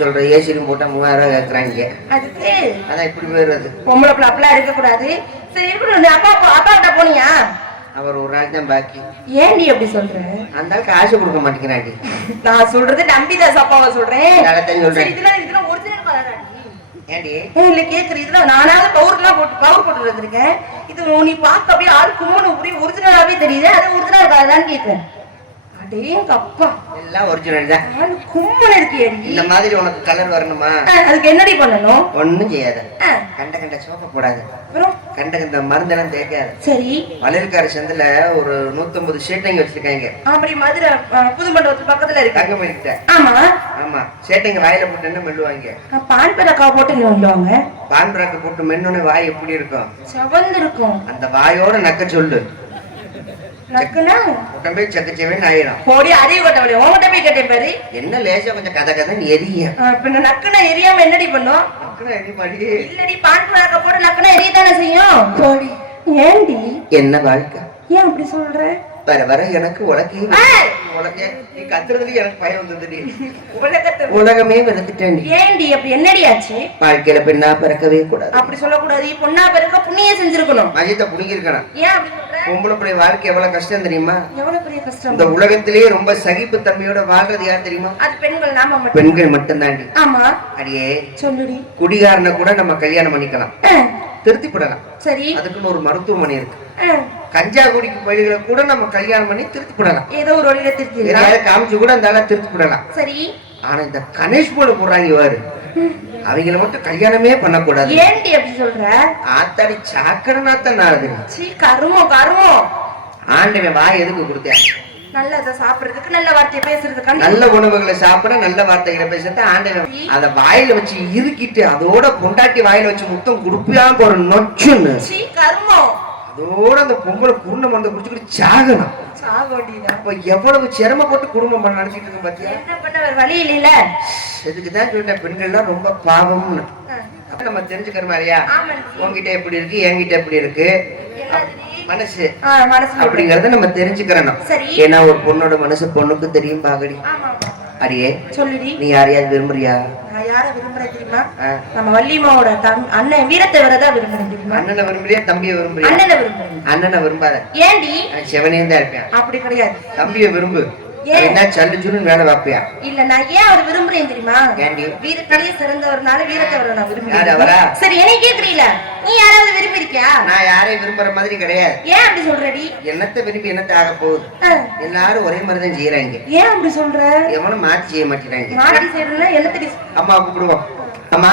சொல்ற ஏசிலும் போட்டா மூவாயிரம் ரூபாய் கேட்கறாங்க அதுக்கு? அதான் இப்படி போயிடுறது. பொம்பளை பிள்ளை அப்படிலாம் இருக்கக்கூடாது. சரி இருக்கணும் நீ அப்பா அப்பா கிட்ட போனியா? அவர் ஒரு நாள் தான் பாக்கி. ஏன்டி அப்படி சொல்ற? அந்த காசு கொடுக்க மாட்டேங்கிறாண்டி நான் சொல்றது நம்பிதாஸ் அப்பாவை சொல்றேன். அதைத்தான் சொல்றேன். இதெல்லாம் இதெல்லாம் ஒரிஜினல் கலராடி ஏண்டி இல்ல கேக்குற இதுல நானாவது பவுர்லாம் போட்டு பவர் போட்டு வந்திருக்கேன். இது நீ பார்க்க அப்படியே ஆள் கும்மனு புரிய ஒரிஜினலாவே தெரியுது அது ஒரிஜினல் கலரான்னு கேக்குறேன். அடேங்க அப்பா. எல்லாம் ஒரிஜினல் தான். இருக்கியடி இந்த மாதிரி உனக்கு கலர் வரணுமா? அதுக்கு என்னடி பண்ணணும்? ஒண்ணும் செய்யாத. கண்ட கண்ட சோப்பை போடாது. கண்ட கண்ட மருந்தெல்லாம் தேய்க்காது. சரி. வளர்க்கார சந்தில ஒரு நூத்தம்பது சேட்டைங்க வச்சிருக்காங்க. அப்படி மதுரை அஹ், புது மண்டபத்து பக்கத்துல இருக்கு. ஆமா. ஆமா. சேட்டைங்க வாயில போட்டு என்ன மெல்லுவாங்க. பரக்கா போட்டு பான்பராக்கு போட்டு மென்னோட வாய் எப்படி இருக்கும்? சவந்து இருக்கும் அந்த வாயோட நக்க சொல்லு. நக்குனா? உடம்பே சக்கச்சவேன்னு ஆயிரும். போடி அறிவு கட்டவளே உங்ககிட்ட போய் கேட்டேன் பாரு. என்ன லேசா கொஞ்சம் கதை கதைன்னு எரிய. பின்ன நக்குனா எரியாம என்னடி பண்ணும்? நக்குனா எரி மாடி. இல்லடி பான் பரக்கா போட்டு நக்குனா எரியத்தானே செய்யும்? போடி. ஏண்டி? என்ன வாழ்க்கை? ஏன் அப்படி சொல்ற? வர வர எனக்கு உலகே! உலகே நீ கத்துறதுல எனக்கு பயம் வந்ததுடி. உலகத்தை உலகமே வெறுத்துட்டேன்டி ஏண்டி அப்படி என்னடி ஆச்சு? வாழ்க்கையில பெண்ணா பிறக்கவே கூடாது. அப்படி சொல்லக்கூடாது. பொண்ணா பிறக்க புண்ணியம் செஞ்சிருக்கணும். மஜித்தை புடிங்கிருக்கணும் ஏன் அப்படி சொல்ற? பொம்பளை பிள்ளை வாழ்க்கை எவ்வளவு கஷ்டம் தெரியுமா? எவ்வளவு பெரிய கஷ்டம்? இந்த உலகத்திலேயே ரொம்ப சகிப்பு தன்மையோட வாழ்றது யார் தெரியுமா? அது பெண்கள் நாம மட்டும். பெண்கள் மட்டும்தாண்டி ஆமா. அடியே சொல்லுடி. குடிகாரனை கூட நம்ம கல்யாணம் பண்ணிக்கலாம். அஹ், திருத்தி படலாம் சரி. அதுக்குன்னு ஒரு மருத்துவமனை இருக்கு. கஞ்சா குடிக்கு பயிர்களை கூட நம்ம கல்யாணம் பண்ணி திருத்தி படலாம் ஏதோ ஒரு வழியில திருத்திடலாம். எதையாவது காமிச்சு கூட அந்த ஆளை திருத்தி படலாம் சரி. ஆனா இந்த கணேஷ் போல போடுறாங்க இவாரு. அவங்கள மட்டும் கல்யாணமே பண்ணக்கூடாது. ஏண்டி அப்படி சொல்ற? ஆத்தாடி சாக்கடனாத்தான் நாடுது சீ கருமம் கருமம். ஆண்டவன் வாய் எதுக்கு கொடுத்தேன்? நல்லதை சாப்பிடுறதுக்கு நல்ல வார்த்தையை பேசுறதுக்காண்டி நல்ல உணவுகளை சாப்பிட நல்ல வார்த்தைகளை பேசுறது ஆண்டவன் அத வாயில வச்சு இறுக்கிட்டு அதோட பொண்டாட்டி வாயில வச்சு முத்தம் குடுப்பியா போற நொச்சுன்னு. கருமம். அதோட அந்த பொம்பளை குருணை மருந்து குடிச்சுக்கிட்டு சாகணும். அப்ப எவ்வளவு சிரமப்பட்டு குடும்பம் நடத்திட்டு இருக்கு பாத்தியா? என்ன பண்ண வழி இல்லைல இதுக்குதான் சொல்லிட்டேன் பெண்கள்லாம் ரொம்ப பாவம்னு. நம்ம தெரிஞ்சுக்கிற மாதிரியா. உன்கிட்ட எப்படி இருக்கு என்கிட்ட எப்படி இருக்கு? மனசு ஆ, மனசுல அப்படிங்கறத நம்ம தெரிஞ்சுக்கிறணும். சரி. ஏன்னா ஒரு பொண்ணோட மனசு பொண்ணுக்கு தெரியும் பாகடி. அடியே சொல்லுடி. நீ யாரையாவது விரும்புறியா? யார விரும்புறேன் தெரியுமா. நம்ம வள்ளிமாவோட அண்ணன் வீரத்தை வரதான் விரும்புறேன் தெரியுமா? அண்ணனை விரும்புறியா தம்பியை விரும்புறியா? அண்ணனை விரும்புறேன். அண்ணனை விரும்பாத. ஏண்டி? செவனே தான் இருப்பேன் அப்படி கிடையாது. தம்பியை விரும்பு? என்ன வேலை பார்ப்பியா இல்ல நான் ஏன் அவர் விரும்புறேன் தெரியுமா? வீரத்திலேயே சிறந்தவர்னால வீரத்தை வர நான்? விரும்புறேன். சரி என்னை கேக்குறீல நீ யாராவது விரும்பி இருக்கியா நான் யாரையும் விரும்புற மாதிரி கிடையாது. ஏன் அப்படி சொல்றடி? என்னத்தை விரும்பி என்னத்தை ஆக போகுது? எல்லாரும் ஒரே மாதிரி தான் செய்யறாங்க ஏன் அப்படி சொல்ற? எவனும் மாற்றி செய்ய மாட்டேங்கிறாங்க மாட்டி செய்யறதுல என்னத்தடி அம்மா கூப்பிடுவோம். அம்மா